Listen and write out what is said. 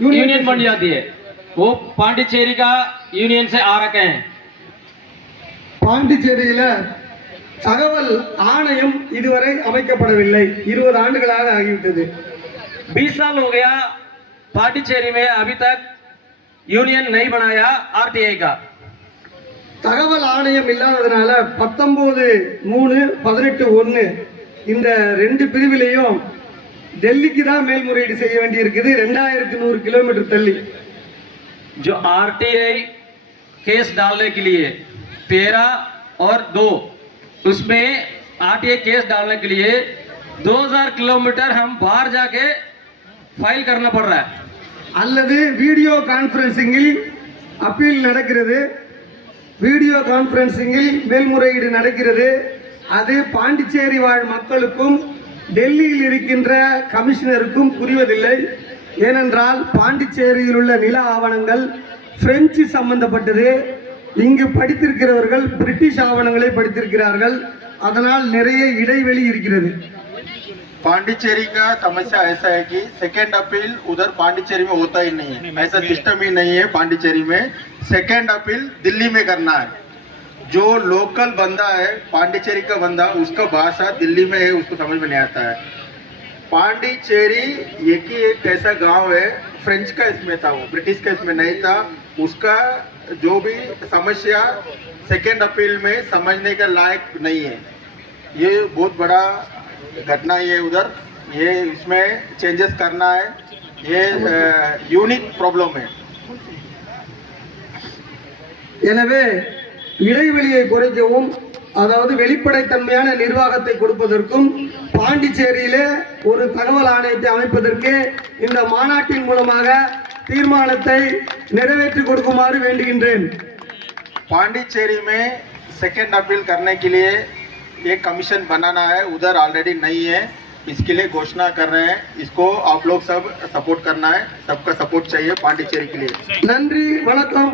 Union बन जाती है। वो पांडिचेरी का यूनियन से आ रखे हैं। பாண்டிச்சேரியில தகவல் ஆணையம் இதுவரை அமைக்கப்படவில்லை. 20 ஆண்டுகளாக ஆகிவிட்டது. 20 साल हो गया पांडिचेरी में अभी तक यूनियन नहीं बनाया आरटीआई का। தகவல் ஆணையம் இல்லாததுனால 19/3/18/1 இந்த ரெண்டு பிரிவிலையும் டெல்லிக்கு தான் மேல்முறையீடு செய்ய வேண்டியிருக்குது. 2100 கிலோமீட்டர் தள்ளி. जो आरटीआई केस डालने के लिए 13 और 2 उसमें आरटीआई केस डालने के लिए 2000 किलोमीटर हम बाहर जाके फाइल करना पड़ रहा है। அல்லது வீடியோ கான்ஃபரன்சிங்கில் அப்பீல் நடக்கிறது. வீடியோ கான்ஃபரன்சிங்கில் மேல்முறையீடு நடக்கிறது. அது பாண்டிச்சேரி வாழ் மக்களுக்கும் டெல்லியில் இருக்கின்ற கமிஷனருக்கும் புரிவதில்லை. ஏனென்றால் பாண்டிச்சேரியில் உள்ள நில ஆவணங்கள் பிரெஞ்சு சம்பந்தப்பட்டது. இங்கு படித்திருக்கிறவர்கள் பிரிட்டிஷ் ஆவணங்களை படித்திருக்கிறார்கள். அதனால் நிறைய இடைவெளி இருக்கிறது. पांडिचेरी का समस्या ऐसा है कि सेकेंड अपील उधर पांडिचेरी में होता ही नहीं है, ऐसा सिस्टम ही नहीं है। पांडिचेरी में सेकेंड अपील दिल्ली में करना है। जो लोकल बंदा है पांडिचेरी का बंदा, उसका भाषा दिल्ली में है, उसको समझ में नहीं आता है। पांडिचेरी एक ही एक ऐसा गांव है, फ्रेंच का इसमें था, वो ब्रिटिश का इसमें नहीं था। उसका जो भी समस्या सेकेंड अपील में समझने के लायक नहीं है। ये बहुत बड़ा घटना ये उधर, ये इसमें चेंजेस करना है। ये यूनिक प्रॉब्लम है। எனவே இடைவெளியை குறைக்கவும், அதாவது வெளிப்படைத்தன்மையான நிர்வாகத்தை கொடுப்பதற்கும் பாண்டிச்சேரியிலே ஒரு தகவல் ஆணையத்தை அமைப்பதற்கு இந்த மாநாட்டின் மூலமாக தீர்மானத்தை நிறைவேற்றி கொடுக்குமாறு வேண்டுகின்றேன். पांडिचेरी में सेकेंड अपील करने के लिए एक कमीशन बनाना है, उधर ऑलरेडी नहीं है। इसके लिए घोषणा कर रहे हैं। इसको आप लोग सब सपोर्ट करना है, सबका सपोर्ट चाहिए पांडिचेरी के लिए। நன்றி, வணக்கம்.